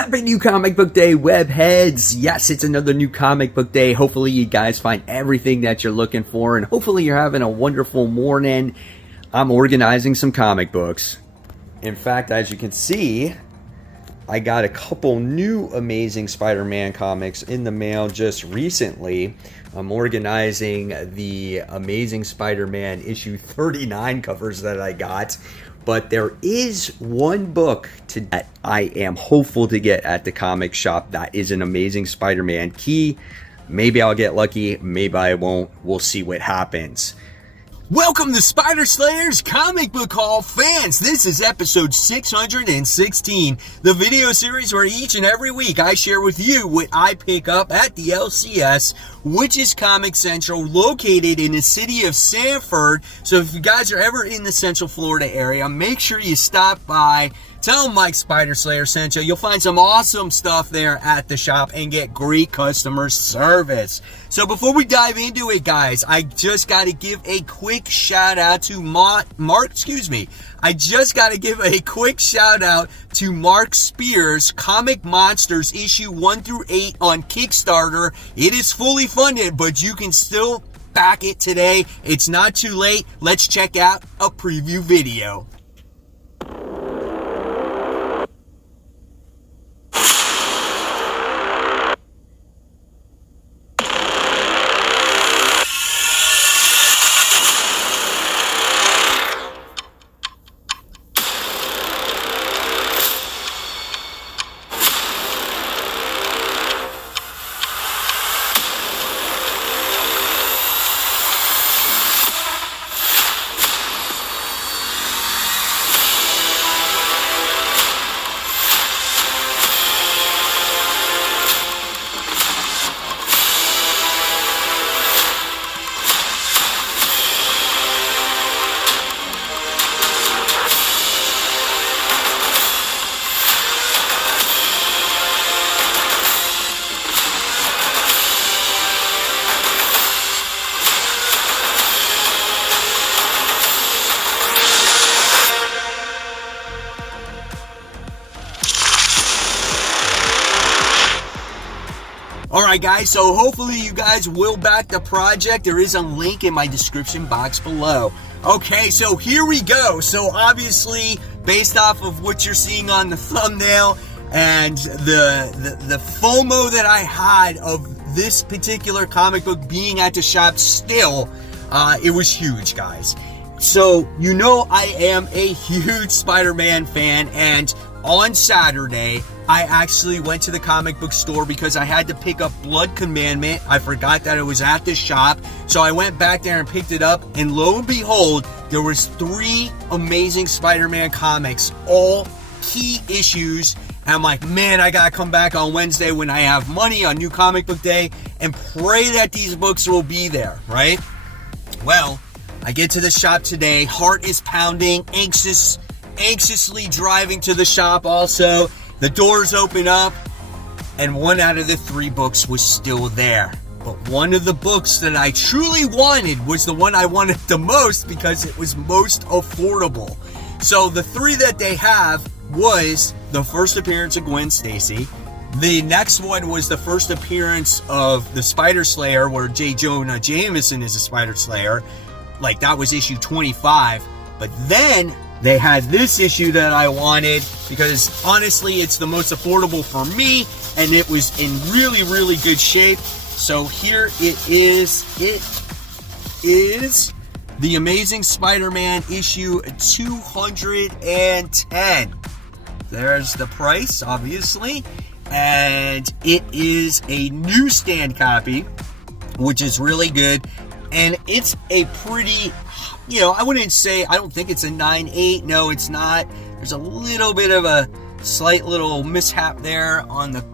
Happy New Comic Book Day, webheads! Yes, it's another new comic book day. Hopefully you guys find everything that you're looking for, and hopefully you're having a wonderful morning. I'm organizing some comic books. In fact, as you can see, I got a couple new Amazing Spider-Man comics in the mail just recently. I'm organizing the Amazing Spider-Man issue 39 covers that I got. But there is one book that I am hopeful to get at the comic shop that is an Amazing Spider-Man key. Maybe I'll get lucky, maybe I won't. We'll see what happens. Welcome to Spider Slayer's Comic Book Haul, fans! This is episode 616, the video series where each and every week I share with you what I pick up at the LCS, which is Comic Central, located in the city of Sanford. So if you guys are ever in the Central Florida area, make sure you stop by. Tell them Mike Spider Slayer sent you. You'll find some awesome stuff there at the shop and get great customer service. So before we dive into it, guys, I just got to give a quick shout out to Mark Spears' Comic Monsters issue 1 through 8 on Kickstarter. It is fully funded, but you can still back it today. It's not too late. Let's check out a preview video. Alright guys, so hopefully you guys will back the project. There is a link in my description box below. Okay, so here we go. So obviously, based off of what you're seeing on the thumbnail and the FOMO that I had of this particular comic book being at the shop still, it was huge, guys. So, you know I am a huge Spider-Man fan, and on Saturday, I actually went to the comic book store because I had to pick up Blood Commandment. I forgot that it was at the shop, so I went back there and picked it up, and lo and behold, there was 3 Amazing Spider-Man comics, all key issues, and I'm like, man, I gotta come back on Wednesday when I have money on New Comic Book Day and pray that these books will be there, right? Well, I get to the shop today, heart is pounding, anxiously driving to the shop also. The doors open up, and 1 out of the 3 books was still there. But one of the books that I truly wanted was the one I wanted the most because it was most affordable. So the 3 that they have was the first appearance of Gwen Stacy. The next one was the first appearance of the Spider Slayer, where J. Jonah Jameson is a Spider Slayer. Like, that was issue 25. But then they had this issue that I wanted because honestly it's the most affordable for me, and it was in really, really good shape. So here it is. It is the Amazing Spider-Man issue 210. There's the price, obviously, and it is a newsstand copy, which is really good, and it's a pretty, I wouldn't say, I don't think it's a 9.8. No, it's not. There's a little bit of a slight little mishap there on the,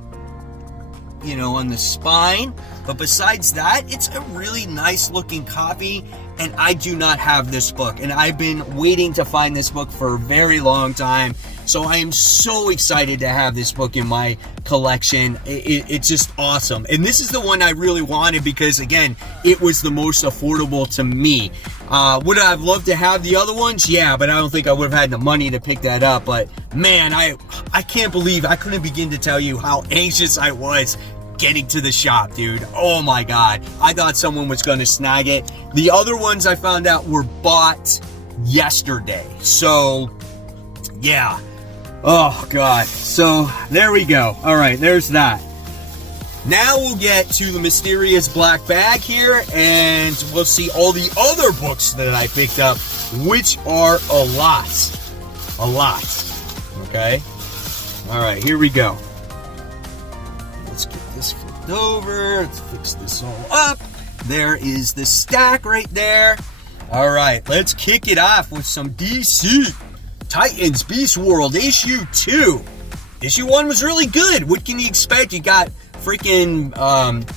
on the spine. But besides that, it's a really nice looking copy. and I do not have this book, and I've been waiting to find this book for a very long time. So I am so excited to have this book in my collection. It's just awesome. And this is the one I really wanted because, again, it was the most affordable to me. Would I have loved to have the other ones? Yeah, but I don't think I would have had the money to pick that up. But man, I can't believe, I couldn't begin to tell you how anxious I was getting to the shop, dude. Oh my God. I thought someone was going to snag it. The other ones I found out were bought yesterday. So yeah. Oh God. So there we go. All right, there's that. Now we'll get to the mysterious black bag here, and we'll see all the other books that I picked up, which are a lot. A lot. Okay? All right, here we go. Let's get this flipped over. Let's fix this all up. There is the stack right there. All right, let's kick it off with some DC. Titans Beast World issue 2. Issue 1 was really good. What can you expect? You got freaking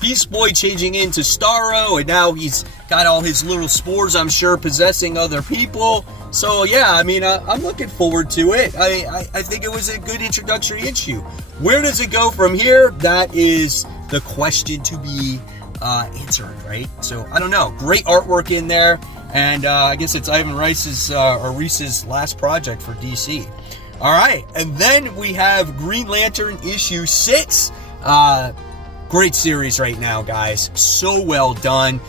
Beast Boy changing into Starro, and now he's got all his little spores, I'm sure, possessing other people. So yeah, I mean, I'm looking forward to it. I think it was a good introductory issue. Where does it go from here? That is the question to be answered, right? So I don't know. Great artwork in there, and I guess it's Ivan Reis's or Reese's last project for DC. All right, and then we have Green Lantern issue 6. Great series right now, guys. So well done.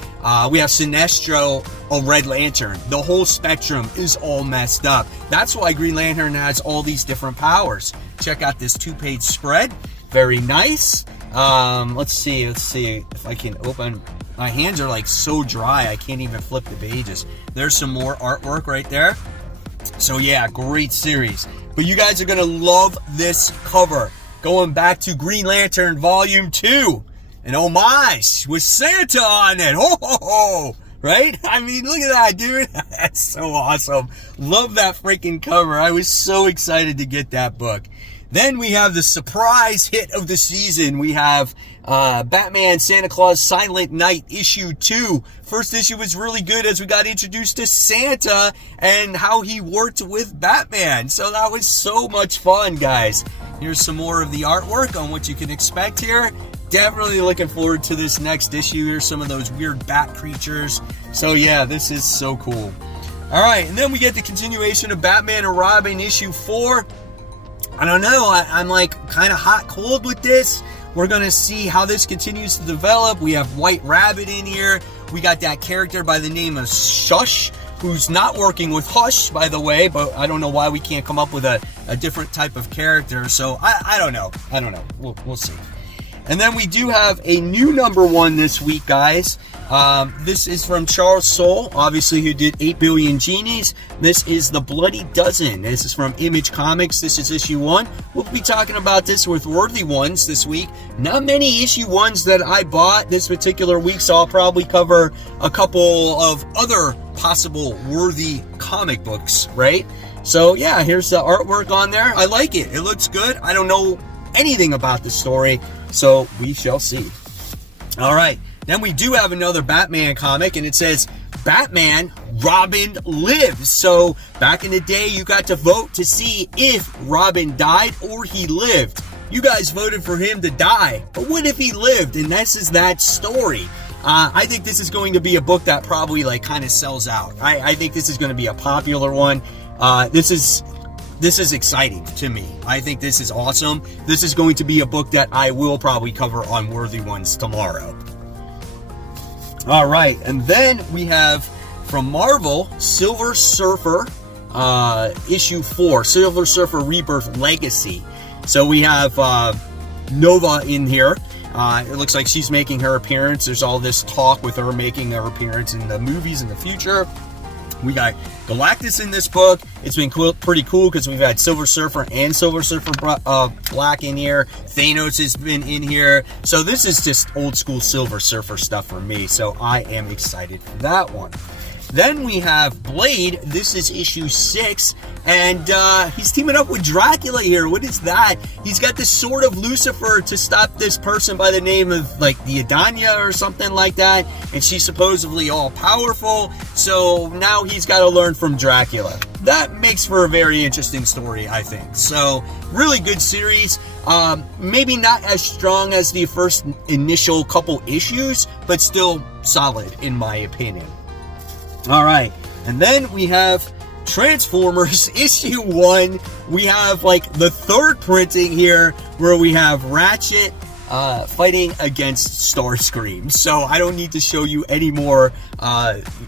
We have Sinestro, a Red Lantern. The whole spectrum is all messed up. That's why Green Lantern has all these different powers. Check out this 2-page spread. Very nice. Let's see if I can open. My hands are like so dry, I can't even flip the pages. There's some more artwork right there. So yeah, great series. But you guys are gonna love this cover. Going back to Green Lantern Volume 2. An homage with Santa on it. Ho, ho, ho. Right? I mean, look at that, dude. That's so awesome. Love that freaking cover. I was so excited to get that book. Then we have the surprise hit of the season. We have Batman Santa Claus Silent Night issue 2. First issue was really good as we got introduced to Santa and how he worked with Batman. So that was so much fun, guys. Here's some more of the artwork on what you can expect here. Definitely looking forward to this next issue. Here's some of those weird bat creatures. So yeah, this is so cool. All right, and then we get the continuation of Batman and Robin issue 4. I don't know, I'm like kind of hot cold with this. We're going to see how this continues to develop. We have White Rabbit in here. We got that character by the name of Shush, who's not working with Hush, by the way, but I don't know why we can't come up with a different type of character. So I don't know. We'll see. And then we do have a new #1 this week, guys. This is from Charles Soule, obviously, who did 8 Billion Genies. This is The Bloody Dozen. This is from Image Comics. This is issue 1. We'll be talking about this with Worthy Ones this week. Not many issue 1s that I bought this particular week, so I'll probably cover a couple of other possible worthy comic books, right? So yeah, here's the artwork on there. I like it. It looks good. I don't know anything about the story, so we shall see. All right. Then we do have another Batman comic, and it says, Batman, Robin lives. So back in the day, you got to vote to see if Robin died or he lived. You guys voted for him to die, but what if he lived? And this is that story. I think this is going to be a book that probably like kind of sells out. I think this is going to be a popular one. This is exciting to me. I think this is awesome. This is going to be a book that I will probably cover on Worthy Ones tomorrow. All right, and then we have from Marvel, Silver Surfer, issue 4, Silver Surfer Rebirth Legacy. So we have Nova in here. It looks like she's making her appearance. There's all this talk with her making her appearance in the movies in the future. We got Galactus in this book. It's been pretty cool because we've had Silver Surfer and Silver Surfer Black in here. Thanos has been in here. So this is just old school Silver Surfer stuff for me. So I am excited for that one. Then we have Blade. This is issue 6, and he's teaming up with Dracula here. What is that? He's got this sword of Lucifer to stop this person by the name of, like, the Adania or something like that, and she's supposedly all-powerful, so now he's got to learn from Dracula. That makes for a very interesting story, I think. So, really good series. Maybe not as strong as the first initial couple issues, but still solid, in my opinion. All right, and then we have Transformers issue 1. We have like the third printing here where we have Ratchet fighting against Starscream. So I don't need to show you any more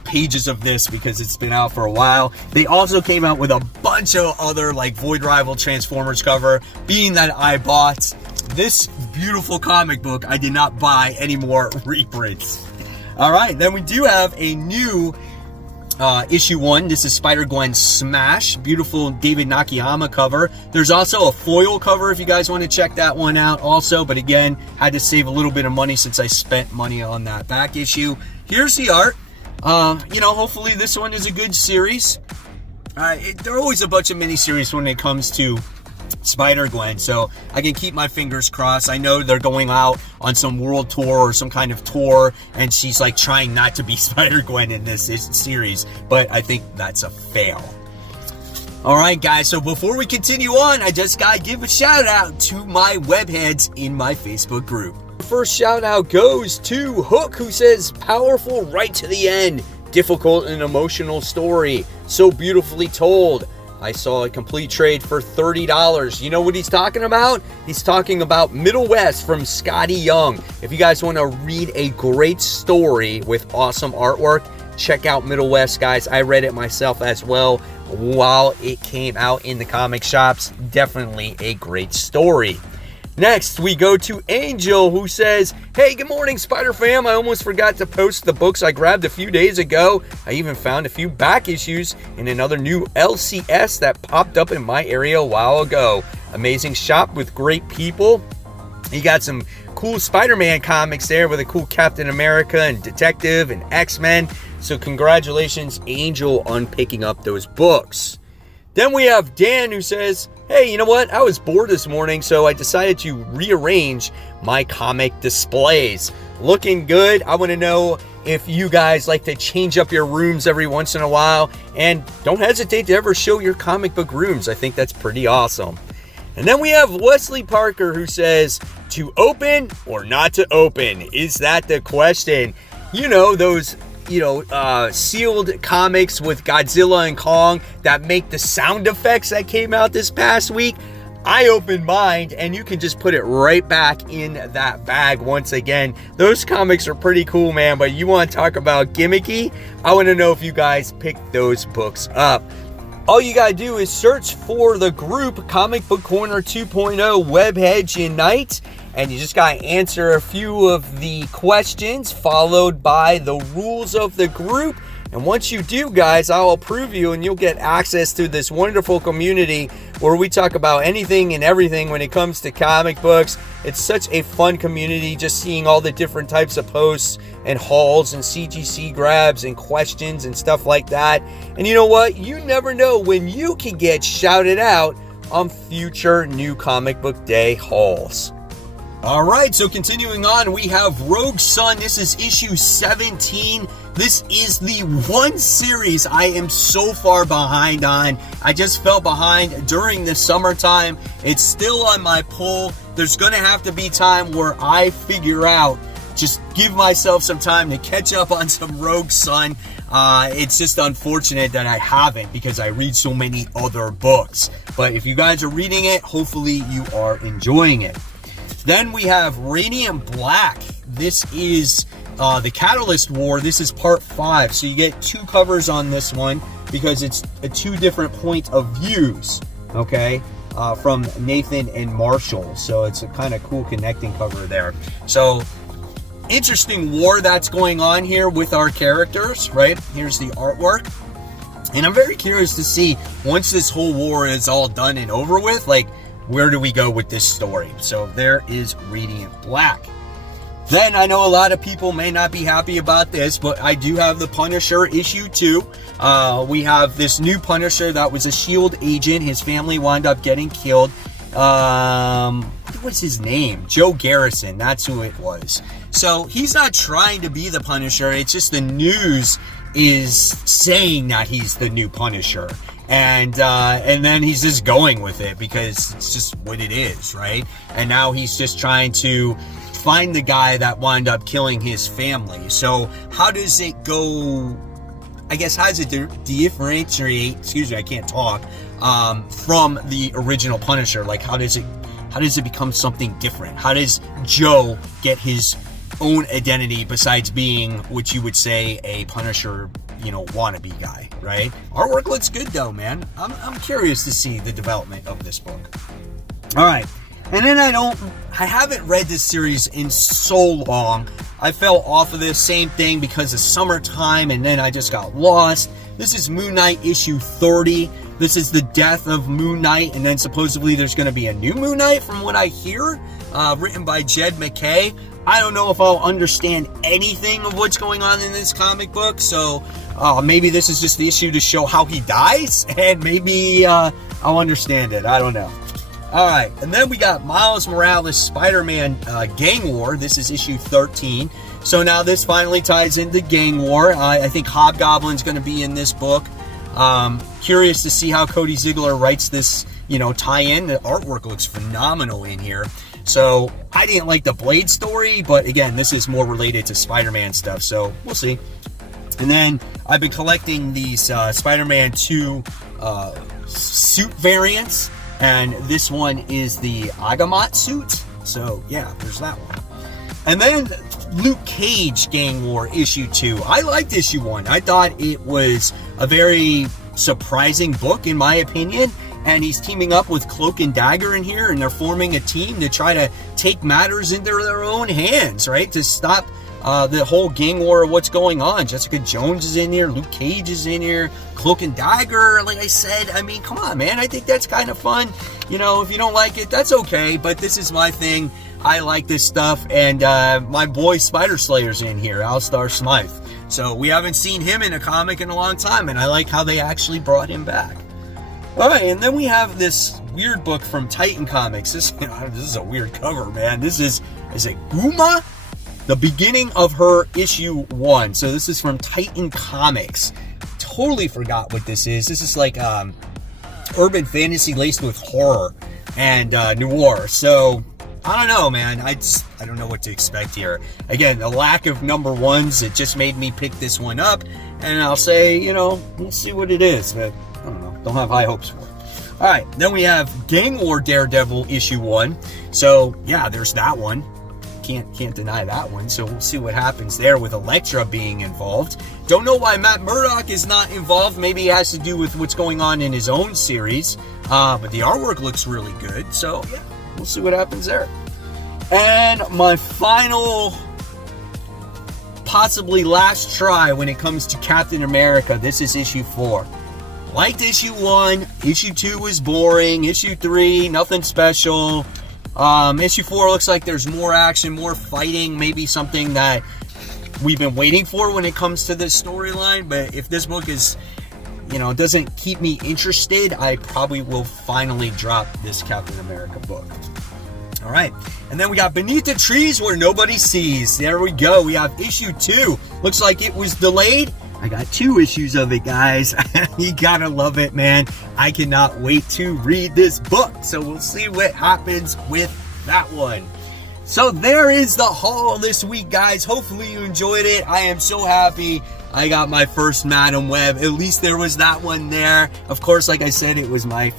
pages of this because it's been out for a while. They also came out with a bunch of other like Void Rival Transformers cover. Being that I bought this beautiful comic book, I did not buy any more reprints. All right, then we do have a new issue 1. This is Spider-Gwen Smash. Beautiful David Nakayama cover. There's also a foil cover if you guys want to check that one out also. But again, had to save a little bit of money since I spent money on that back issue. Here's the art. Hopefully this one is a good series. There are always a bunch of miniseries when it comes to Spider-Gwen, so I can keep my fingers crossed. I know they're going out on some world tour or some kind of tour, and she's like trying not to be Spider-Gwen in this series, but I think that's a fail. Alright guys, so before we continue on, I just gotta give a shout out to my webheads in my Facebook group. First shout out goes to Hook, who says, powerful right to the end, difficult and emotional story, so beautifully told. I saw a complete trade for $30. You know what he's talking about? He's talking about Middle West from Scotty Young. If you guys want to read a great story with awesome artwork, check out Middle West, guys. I read it myself as well while it came out in the comic shops. Definitely a great story. Next, we go to Angel, who says, hey, good morning, Spider Fam. I almost forgot to post the books I grabbed a few days ago. I even found a few back issues in another new LCS that popped up in my area a while ago. Amazing shop with great people. You got some cool Spider-Man comics there with a cool Captain America and Detective and X-Men. So congratulations, Angel, on picking up those books. Then we have Dan, who says, hey, you know what? I was bored this morning, so I decided to rearrange my comic displays. Looking good. I want to know if you guys like to change up your rooms every once in a while, and don't hesitate to ever show your comic book rooms. I think that's pretty awesome. And then we have Wesley Parker, who says, to open or not to open? Is that the question? You know, those sealed comics with Godzilla and Kong that make the sound effects that came out this past week. I opened mine, and you can just put it right back in that bag once again. Those comics are pretty cool, man, but you want to talk about gimmicky? I want to know if you guys picked those books up. All you gotta do is search for the group Comic Book Corner 2.0 Webheads Unite, and you just gotta answer a few of the questions followed by the rules of the group. And once you do, guys, I'll approve you and you'll get access to this wonderful community where we talk about anything and everything when it comes to comic books. It's such a fun community, just seeing all the different types of posts and hauls and CGC grabs and questions and stuff like that. And you know what? You never know when you can get shouted out on future New Comic Book Day hauls. All right, so continuing on, we have Rogue Sun. This is issue 17. This is the one series I am so far behind on. I just fell behind during the summertime. It's still on my pull. There's going to have to be time where I figure out, just give myself some time to catch up on some Rogue Sun. It's just unfortunate that I haven't because I read so many other books. But if you guys are reading it, hopefully you are enjoying it. Then we have Radiant Black. This is the Catalyst War. This is part 5. So you get 2 covers on this one because it's a 2 different point of views, okay, from Nathan and Marshall. So it's a kind of cool connecting cover there. So interesting war that's going on here with our characters, right? Here's the artwork. And I'm very curious to see, once this whole war is all done and over with, like, where do we go with this story? So there is Radiant Black. Then I know a lot of people may not be happy about this, but I do have the Punisher issue 2. We have this new Punisher that was a S.H.I.E.L.D. agent. His family wound up getting killed. What was his name? Joe Garrison. That's who it was. So he's not trying to be the Punisher. It's just the news is saying that he's the new Punisher. And then he's just going with it because it's just what it is, right? And now he's just trying to find the guy that wound up killing his family. So how does it go? I guess how does it differentiate? Excuse me, I can't talk. From the original Punisher, like how does it become something different? How does Joe get his own identity besides being what you would say a Punisher, wannabe guy, right? Artwork looks good though, man. I'm curious to see the development of this book. All right. And then I haven't read this series in so long. I fell off of this same thing because of summertime, and then I just got lost. This is Moon Knight issue 30. This is the death of Moon Knight, and then supposedly there's going to be a new Moon Knight from what I hear, written by Jed MacKay. I don't know if I'll understand anything of what's going on in this comic book, so maybe this is just the issue to show how he dies, and maybe I'll understand it. I don't know. All right, and then we got Miles Morales' Spider-Man Gang War. This is issue 13. So now this finally ties into Gang War. I think Hobgoblin's going to be in this book. Curious to see how Cody Ziegler writes this, tie-in. The artwork looks phenomenal in here. So I didn't like the Blade story, but again, this is more related to Spider-Man stuff, so we'll see. And then I've been collecting these Spider-Man 2 suit variants. And this one is the Agamot suit. So, yeah, there's that one. And then Luke Cage Gang War issue 2. I liked issue 1. I thought it was a very surprising book, in my opinion. And he's teaming up with Cloak and Dagger in here. And they're forming a team to try to take matters into their own hands, right? To stop the whole gang war of what's going on. Jessica Jones is in here. Luke Cage is in here. Cloak and Dagger, like I said. I mean, come on, man. I think that's kind of fun. If you don't like it, that's okay. But this is my thing. I like this stuff. And my boy Spider Slayer's in here, Alistar Smythe. So we haven't seen him in a comic in a long time. And I like how they actually brought him back. All right, and then we have this weird book from Titan Comics. This is a weird cover, man. This is it Guma? The beginning of her issue 1. So this is from Titan Comics. Totally forgot what this is. This is like urban fantasy laced with horror and noir. So I don't know, man. I don't know what to expect here. Again, the lack of number ones, it just made me pick this one up. And I'll say, we'll see what it is. But I don't know. Don't have high hopes for it. All right, then we have Gang War Daredevil issue 1. So yeah, there's that one. Can't deny that one. So we'll see what happens there with Elektra being involved. Don't know why Matt Murdock is not involved. Maybe it has to do with what's going on in his own series. But the artwork looks really good. So yeah, we'll see what happens there. And my final, possibly last try when it comes to Captain America. This is issue 4. Liked issue 1. Issue 2 was boring. Issue 3, nothing special. Issue 4 looks like there's more action, more fighting, maybe something that we've been waiting for when it comes to this storyline. But if this book is, doesn't keep me interested, I probably will finally drop this Captain America book. All right, and then we got Beneath the Trees Where Nobody Sees. There we go. We have issue 2. Looks like it was delayed. I got 2 issues of it, guys. You gotta love it, man. I cannot wait to read this book. So we'll see what happens with that one. So there is the haul this week, guys. Hopefully you enjoyed it. I am so happy I got my first Madam Web. At least there was that one there. Of course, like I said, it was my,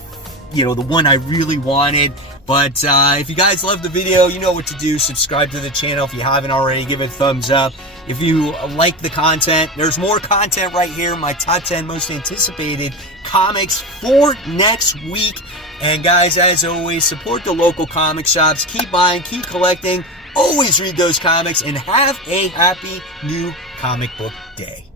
the one I really wanted. But if you guys love the video, you know what to do. Subscribe to the channel if you haven't already. Give it a thumbs up. If you like the content, there's more content right here. My top 10 most anticipated comics for next week. And guys, as always, support the local comic shops. Keep buying, keep collecting. Always read those comics and have a happy new comic book day.